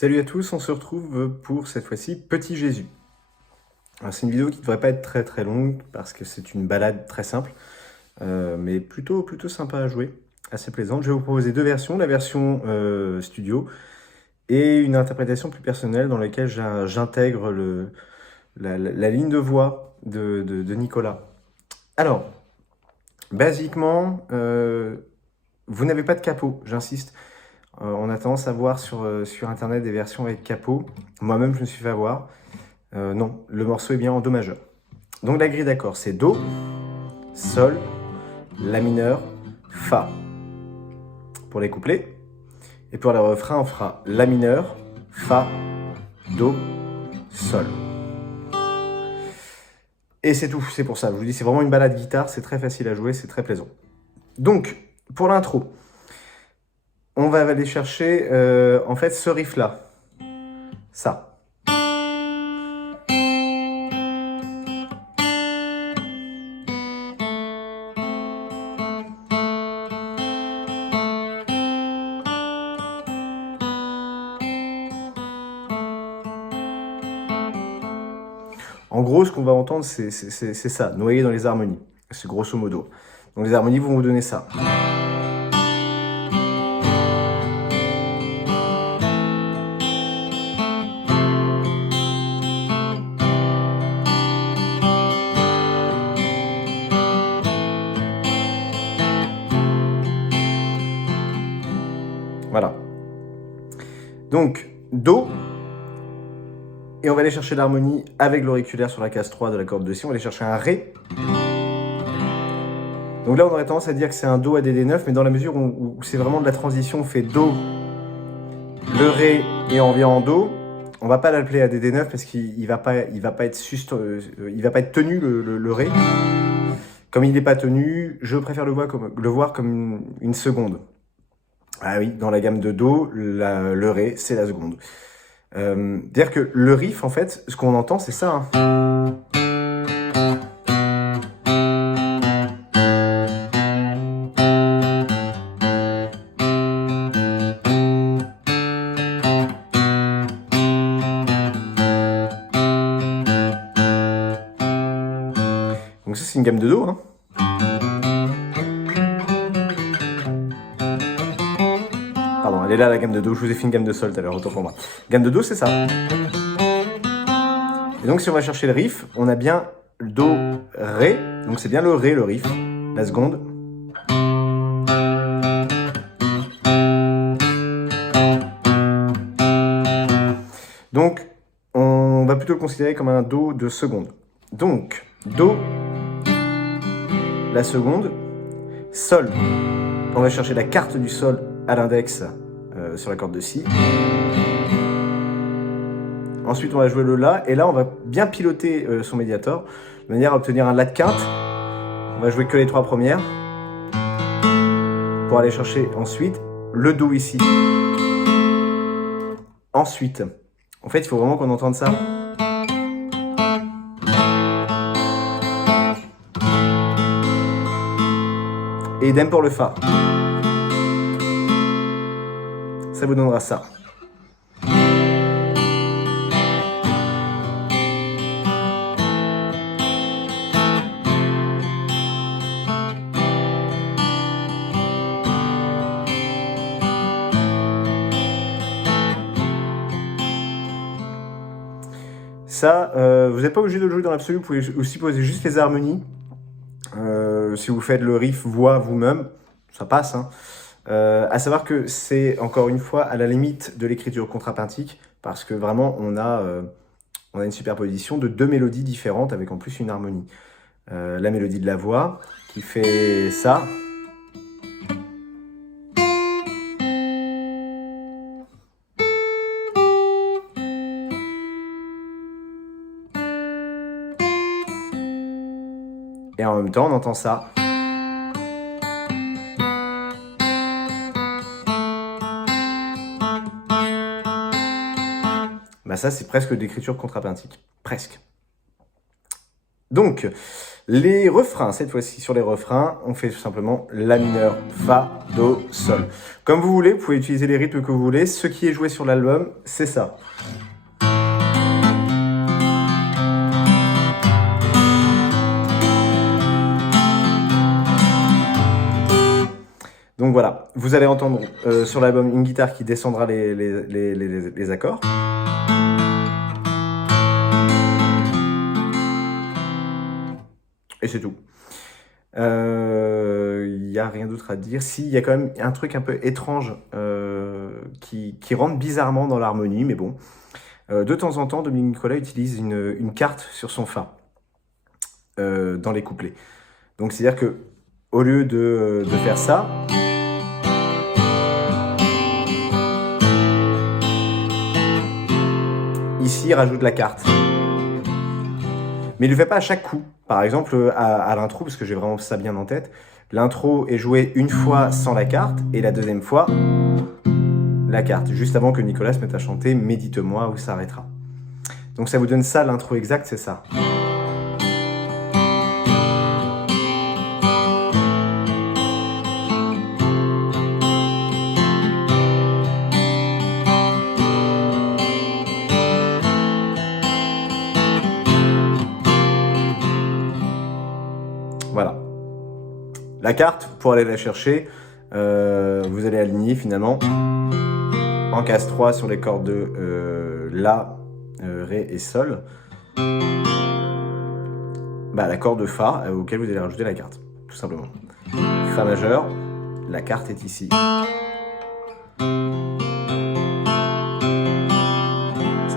Salut à tous, on se retrouve pour cette fois-ci Petit Jésus. Alors, c'est une vidéo qui ne devrait pas être très longue parce que c'est une balade très simple, mais plutôt sympa à jouer, assez plaisante. Je vais vous proposer deux versions, la version studio et une interprétation plus personnelle dans laquelle j'intègre la ligne de voix de Nicolas. Alors, basiquement, vous n'avez pas de capot, j'insiste. On a tendance à voir sur internet des versions avec capot. Moi-même, je me suis fait avoir. Non, le morceau est bien en Do majeur. Donc la grille d'accords, c'est Do, Sol, La mineur, Fa. Pour les couplets. Et pour les refrains, on fera La mineur, Fa, Do, Sol. Et c'est tout, c'est pour ça. Je vous dis, c'est vraiment une balade guitare, c'est très facile à jouer, c'est très plaisant. Donc, pour l'intro, on va aller chercher en fait ce riff-là. Ça. En gros, ce qu'on va entendre, c'est ça, noyé dans les harmonies. C'est grosso modo. Donc les harmonies vont vous donner ça. Voilà. Donc, Do. Et on va aller chercher l'harmonie avec l'auriculaire sur la case 3 de la corde de Si. On va aller chercher un Ré. Donc là, on aurait tendance à dire que c'est un Do à DD9, mais dans la mesure où c'est vraiment de la transition, on fait Do, le Ré et on vient en Do, on va pas l'appeler à DD9 parce qu'il va pas être tenu le Ré. Comme il n'est pas tenu, je préfère le voir comme une seconde. Ah oui, dans la gamme de Do, le Ré, c'est la seconde. C'est-à-dire que le riff, en fait, ce qu'on entend, c'est ça. Donc ça, c'est une gamme de Do. Pardon, elle est là, la gamme de Do. Je vous ai fait une gamme de Sol tout à l'heure, autant pour moi. Gamme de Do, c'est ça. Et donc, si on va chercher le riff, on a bien Do, Ré. Donc, c'est bien le Ré, le riff. La seconde. Donc, on va plutôt le considérer comme un Do de seconde. Donc, Do, la seconde, Sol. On va chercher la carte du Sol à l'index sur la corde de Si. Ensuite, on va jouer le La, et là, on va bien piloter son médiator, de manière à obtenir un La de quinte. On va jouer que les trois premières, pour aller chercher ensuite le Do ici. Ensuite, en fait, il faut vraiment qu'on entende ça. Et idem pour le Fa. Ça vous donnera ça. Ça, vous n'êtes pas obligé de le jouer dans l'absolu, vous pouvez aussi poser juste les harmonies. Si vous faites le riff voix vous-même, ça passe. À savoir que c'est, encore une fois, à la limite de l'écriture contrapuntique, parce que vraiment, on a une superposition de deux mélodies différentes, avec en plus une harmonie. La mélodie de la voix, qui fait ça. Et en même temps, on entend ça. Bah ça, c'est presque de l'écriture contrapuntique. Presque. Donc, les refrains, cette fois-ci sur les refrains, on fait tout simplement La mineur, Fa, Do, Sol. Comme vous voulez, vous pouvez utiliser les rythmes que vous voulez. Ce qui est joué sur l'album, c'est ça. Donc voilà, vous allez entendre sur l'album une guitare qui descendra les accords. Et c'est tout. Il n'y a rien d'autre à dire. Si, il y a quand même un truc un peu étrange qui rentre bizarrement dans l'harmonie, mais bon. De temps en temps, Dominique Nicolas utilise une carte sur son Fa dans les couplets. Donc c'est-à-dire que au lieu de faire ça, ici il rajoute la carte. Mais il ne le fait pas à chaque coup. Par exemple, à l'intro, parce que j'ai vraiment ça bien en tête, l'intro est jouée une fois sans la carte, et la deuxième fois, la carte, juste avant que Nicolas se mette à chanter « Médite-moi » où ça arrêtera. Donc ça vous donne ça, l'intro exact, c'est ça. Voilà. La carte, pour aller la chercher, vous allez aligner finalement en casse 3 sur les cordes de La, Ré et Sol. L'accord de Fa auquel vous allez rajouter la carte, tout simplement. Fa majeur, la carte est ici. Ça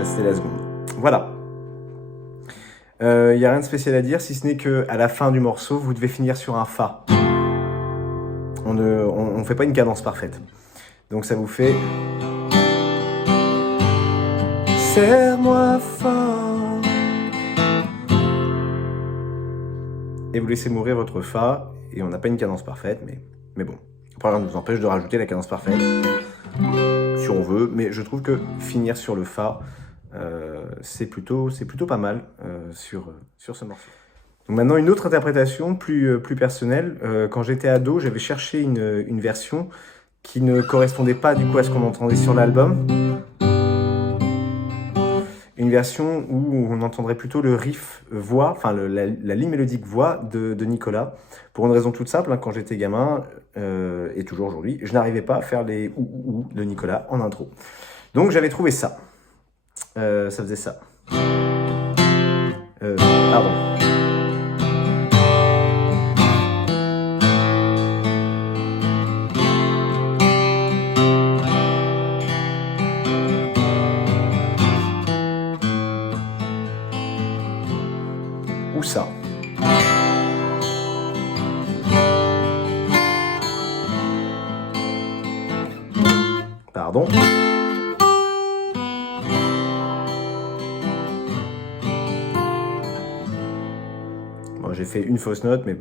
c'était la seconde. Voilà. Il n'y a rien de spécial à dire, si ce n'est qu'à la fin du morceau, vous devez finir sur un Fa. On ne fait pas une cadence parfaite. Donc ça vous fait... Serre-moi fort. Et vous laissez mourir votre Fa, et on n'a pas une cadence parfaite, mais bon. Après, rien ne nous empêche de rajouter la cadence parfaite, si on veut, mais je trouve que finir sur le Fa, c'est plutôt pas mal sur ce morceau. Donc maintenant, une autre interprétation plus personnelle. Quand j'étais ado, j'avais cherché une version qui ne correspondait pas du coup à ce qu'on entendait sur l'album. Une version où on entendrait plutôt le riff voix, enfin la ligne mélodique voix de Nicolas. Pour une raison toute simple, hein, quand j'étais gamin, et toujours aujourd'hui, je n'arrivais pas à faire les ou de Nicolas en intro. Donc j'avais trouvé ça. Ça faisait ça. Pardon. Ou ça. Pardon. Bon, j'ai fait une fausse note, mais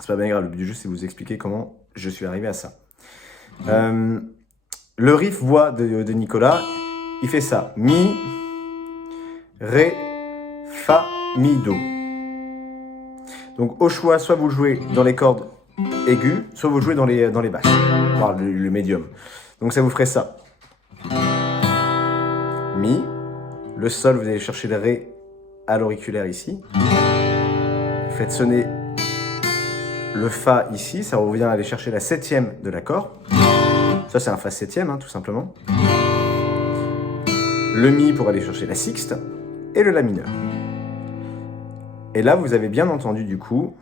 c'est pas bien grave. Le but du jeu, c'est de vous expliquer comment je suis arrivé à ça. Le riff voix de Nicolas, il fait ça. Mi, Ré, Fa, Mi, Do. Donc au choix, soit vous le jouez dans les cordes aiguës, soit vous le jouez dans les basses, voire le médium. Donc ça vous ferait ça. Mi, le Sol, vous allez chercher le Ré à l'auriculaire ici. Vous faites sonner le Fa ici, ça revient à aller chercher la septième de l'accord. Ça c'est un Fa septième, hein, tout simplement. Le Mi pour aller chercher la sixte et le La mineur. Et là, vous avez bien entendu du coup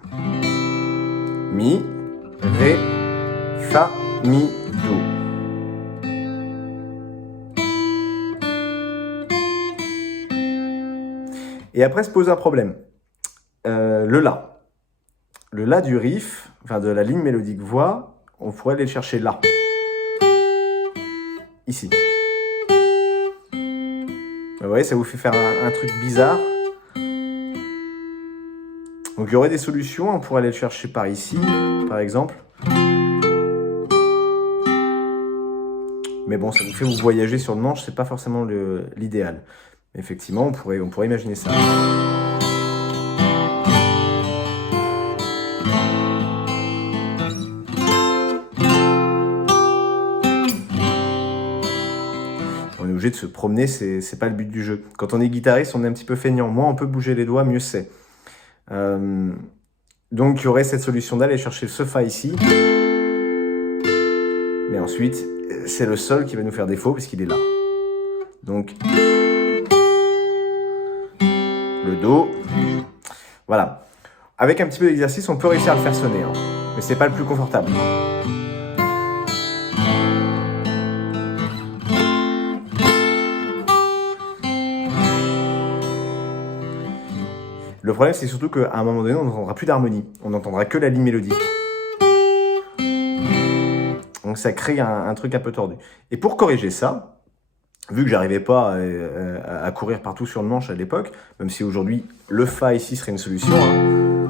Mi, Ré, Fa, Mi, Do. Et après se pose un problème. Le La. Le La du riff, enfin de la ligne mélodique voix, on pourrait aller le chercher là. Ici. Vous voyez, ça vous fait faire un truc bizarre. Donc il y aurait des solutions, on pourrait aller le chercher par ici, par exemple. Mais bon, ça vous fait vous voyager sur le manche, c'est pas forcément l'idéal. Effectivement, on pourrait imaginer ça. on est obligé de se promener, c'est pas le but du jeu. Quand on est guitariste, on est un petit peu feignant. Moins on peut bouger les doigts, mieux c'est. Donc il y aurait cette solution d'aller chercher ce Fa ici. Mais ensuite, c'est le Sol qui va nous faire défaut parce qu'il est là. Donc, le Do. Voilà. Avec un petit peu d'exercice, on peut réussir à le faire sonner. Hein. Mais c'est pas le plus confortable. Le problème, c'est surtout qu'à un moment donné, on n'entendra plus d'harmonie. On n'entendra que la ligne mélodique. Donc ça crée un truc un peu tordu. Et pour corriger ça, vu que j'arrivais pas à courir partout sur le manche à l'époque, même si aujourd'hui le Fa ici serait une solution. Hein.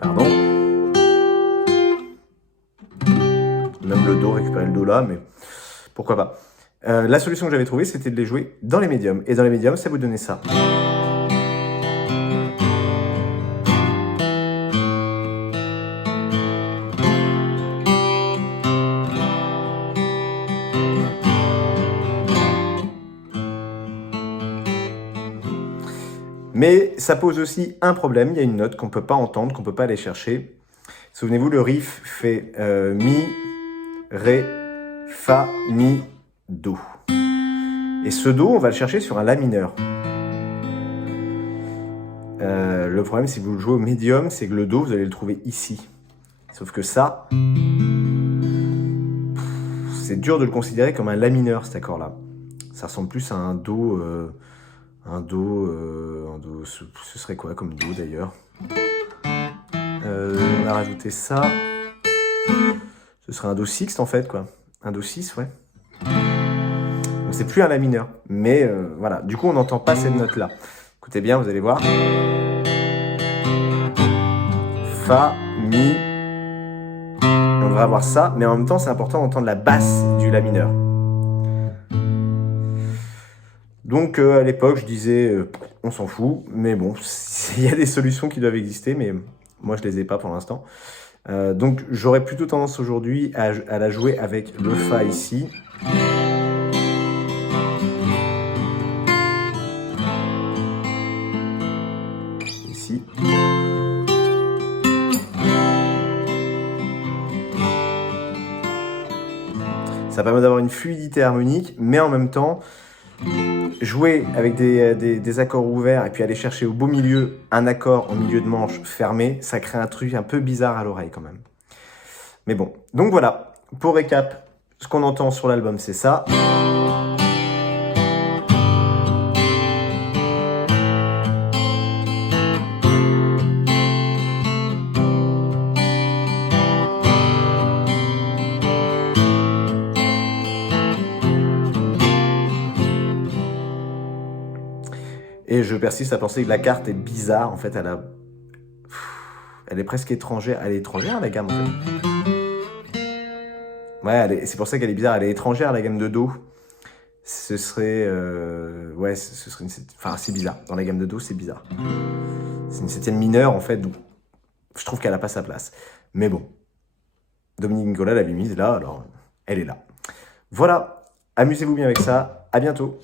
Pardon. Même le Do, récupérer le Do là, mais pourquoi pas. La solution que j'avais trouvée, c'était de les jouer dans les médiums. Et dans les médiums, ça vous donnait ça. Mais ça pose aussi un problème, il y a une note qu'on ne peut pas entendre, qu'on ne peut pas aller chercher. Souvenez-vous, le riff fait Mi, Ré, Fa, Mi, Do. Et ce Do, on va le chercher sur un La mineur. Le problème, si vous le jouez au médium, c'est que le Do, vous allez le trouver ici. Sauf que ça, c'est dur de le considérer comme un La mineur, cet accord-là. Ça ressemble plus à un Do... Un Do, ce serait quoi comme Do d'ailleurs? On a rajouté ça. Ce serait un Do sixte en fait, quoi. Un Do 6, ouais. Donc c'est plus un La mineur. Mais voilà, du coup on n'entend pas cette note-là. Écoutez bien, vous allez voir. Fa, Mi. On devrait avoir ça, mais en même temps c'est important d'entendre la basse du La mineur. Donc à l'époque, je disais, on s'en fout, mais bon, il y a des solutions qui doivent exister, mais moi je les ai pas pour l'instant. Donc j'aurais plutôt tendance aujourd'hui à la jouer avec le Fa ici. Ici. Ça permet d'avoir une fluidité harmonique, mais en même temps, jouer avec des accords ouverts et puis aller chercher au beau milieu un accord en milieu de manche fermé, ça crée un truc un peu bizarre à l'oreille quand même. Mais bon, donc voilà, pour récap, ce qu'on entend sur l'album c'est ça. Et je persiste à penser que la carte est bizarre. En fait, elle est presque étrangère. Elle est étrangère, la gamme, en fait. Ouais, c'est pour ça qu'elle est bizarre. Elle est étrangère, la gamme de Do. Ce serait... ouais, ce serait une... Enfin, c'est bizarre. Dans la gamme de Do, c'est bizarre. C'est une septième mineure, en fait. Donc, je trouve qu'elle n'a pas sa place. Mais bon. Dominique Nicolas l'avait mise là, alors elle est là. Voilà. Amusez-vous bien avec ça. À bientôt.